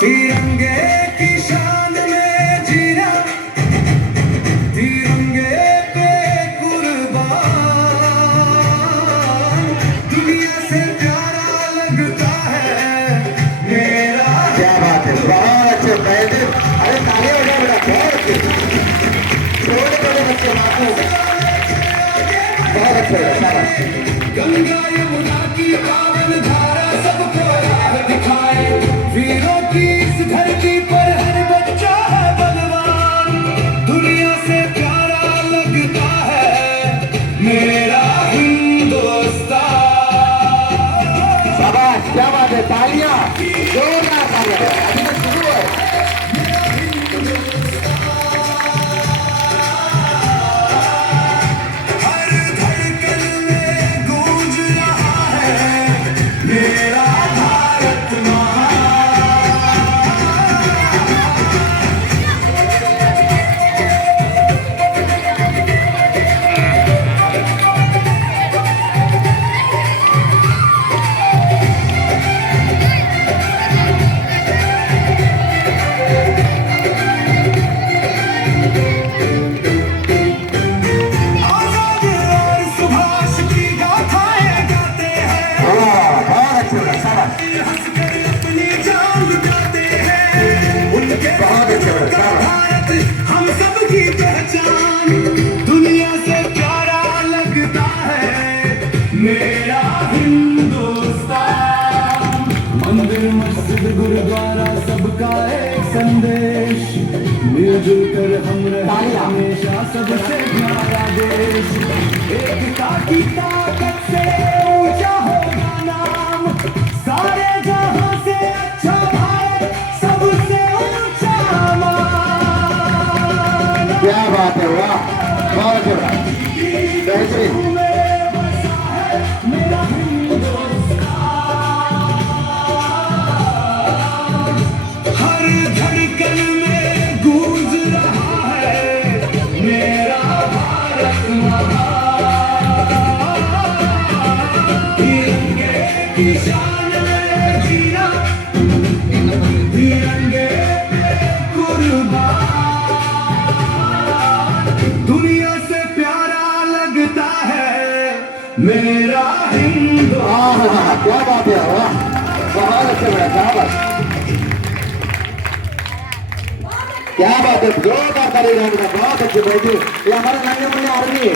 तिरंगे की शान में जीना, तिरंगे पे कुर्बान, दुनिया से प्यारा लगता है मेरा। क्या बात है, बहुत अच्छे पहले। अरे ताली हो गया बेटा, बहुत अच्छे छोटे छोटे बच्चे बापू, बहुत अच्छे शाबाश। गंगा यमुना की पावन धारा सबको राह दिखाए, वीरों की इस धरती पर हर बच्चा है बलवान, दुनिया से प्यारा लगता है मेरा हिंदुस्तान। शाबाश, क्या बात है, तालियां, जोरदार तालियां। अभी तक शुरू है। हर धड़कन में गूंज रहा है मेरा भारत आजाद और सुभाष की गाथाएं गाते हैं, बहुत अच्छे बेटा, शाबाश, हंसकर अपनी जान लुटाते हैं, उनके बहुत अच्छे बेटा, का शाबाश। भारत हम सबकी पहचान, दुनिया से प्यारा लगता है मेरा हिंदुस्तान। मंदिर मस्जिद गुरुद्वारा सबका एक संदेश, मिलजुल कर हम रहे हमेशा सबसे प्यारा देश। एकता की ताकत से ऊंचा होगा नाम, सारे जहां से अच्छा भारत सबसे ऊंचा मान। क्या बात है, वाह, बहुत अच्छे बेटा, बेहतरीन। मेरे बसा है मेरा हिंदुस्तान, हर धड़कन में गूंज रहा है मेरा भारत महान। तिरंगे की शान में जीना, तिरंगे पे कुर्बान, दुनिया से प्यारा लगता है मेरा हिंदुस्तान। क्या बात है, वाह, बहुत अच्छे बेटा, शाबाश, क्या बात है, जोरदार ताली, बहुत अच्छे बेटी। ये हमारा नन्हे मुन्ने आर्मी है।